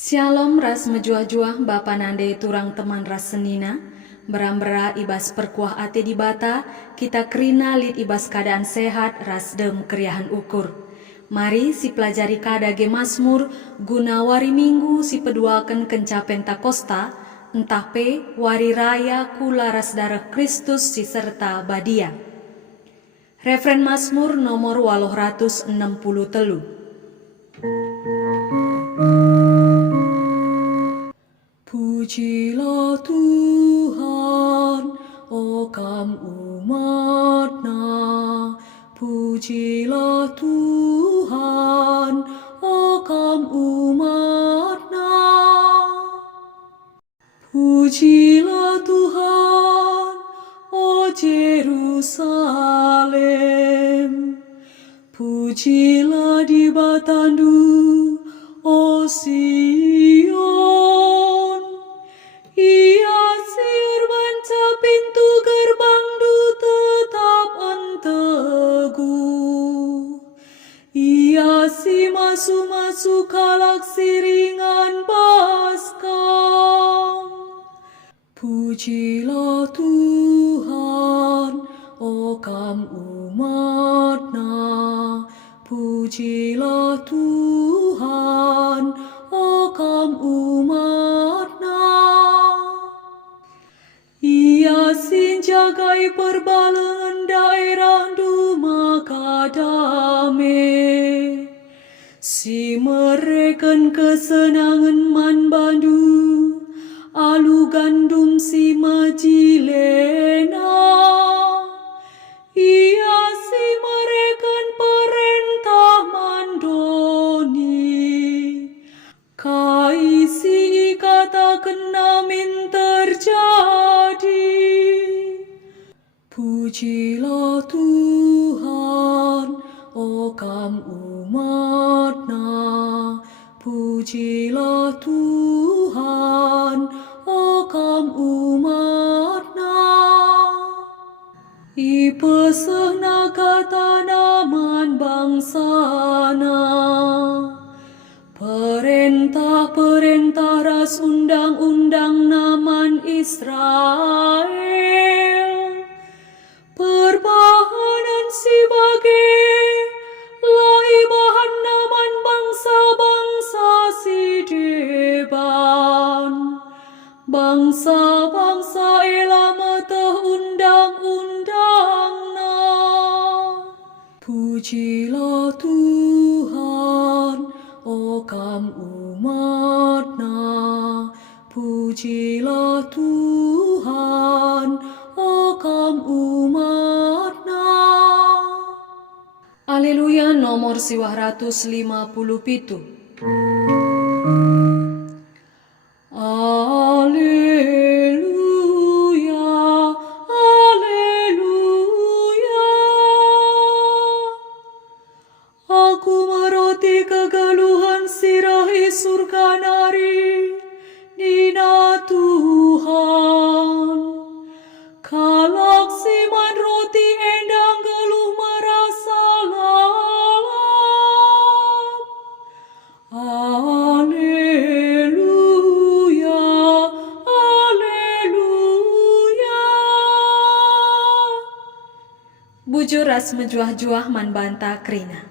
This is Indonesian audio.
Shalom ras mejuah-juah bapa nande turang teman ras senina, berambera ibas perkuah ate di bata, kita kerina lid ibas keadaan sehat ras dem keriahan ukur. Mari si pelajari kadage Mazmur, guna wari minggu si peduakan kenca Pentakosta, entah pe wari raya kula ras darah Kristus si serta badia. Referen Mazmur nomor 863. Pujilah Tuhan, oh kam umat-Nya. Pujilah Tuhan, oh kam umat-Nya. Pujilah Tuhan, oh Jerusalem. Pujilah di batandu, oh Sion. Ia siur banca pintu gerbang du tetap teguh. Ia si masu-masu kalak siringan Paskah. Pujilah Tuhan, oh kam umat-Nya. Pujilah Tuhan, oh kam umat-Nya. Ia sin jagai perbalangan daerah duma kadame. Si mereken kesenangan man bandu, alu gandum si majilena. Ia si mereken perintah mandoni, kai si katakan namin terjadi. Pujilah Tuhan, oh kam umat-Nya. Pujilah Tuhan, oh kam umat-Nya. Ipesehna kata naman bangsana, perintah-perintah ras undang-undang naman Israel. Perbahanan si bage, lai bahan naman bangsa-bangsa si deban. Bangsa-bangsa elama teh undang-undangna. Pujilah Tuhan, oh kam umat-Nya. Pujilah Tuhan, oh kam umat-Nya. Haleluya nomor 157. Haleluya, haleluya. Aku meroti kegeluhan sirahi surga nari, Nina Tuhan. Kalak siman roti endang geluh merasa lalap. Haleluya, haleluya. Bujur ras menjuah-juah man banta krina.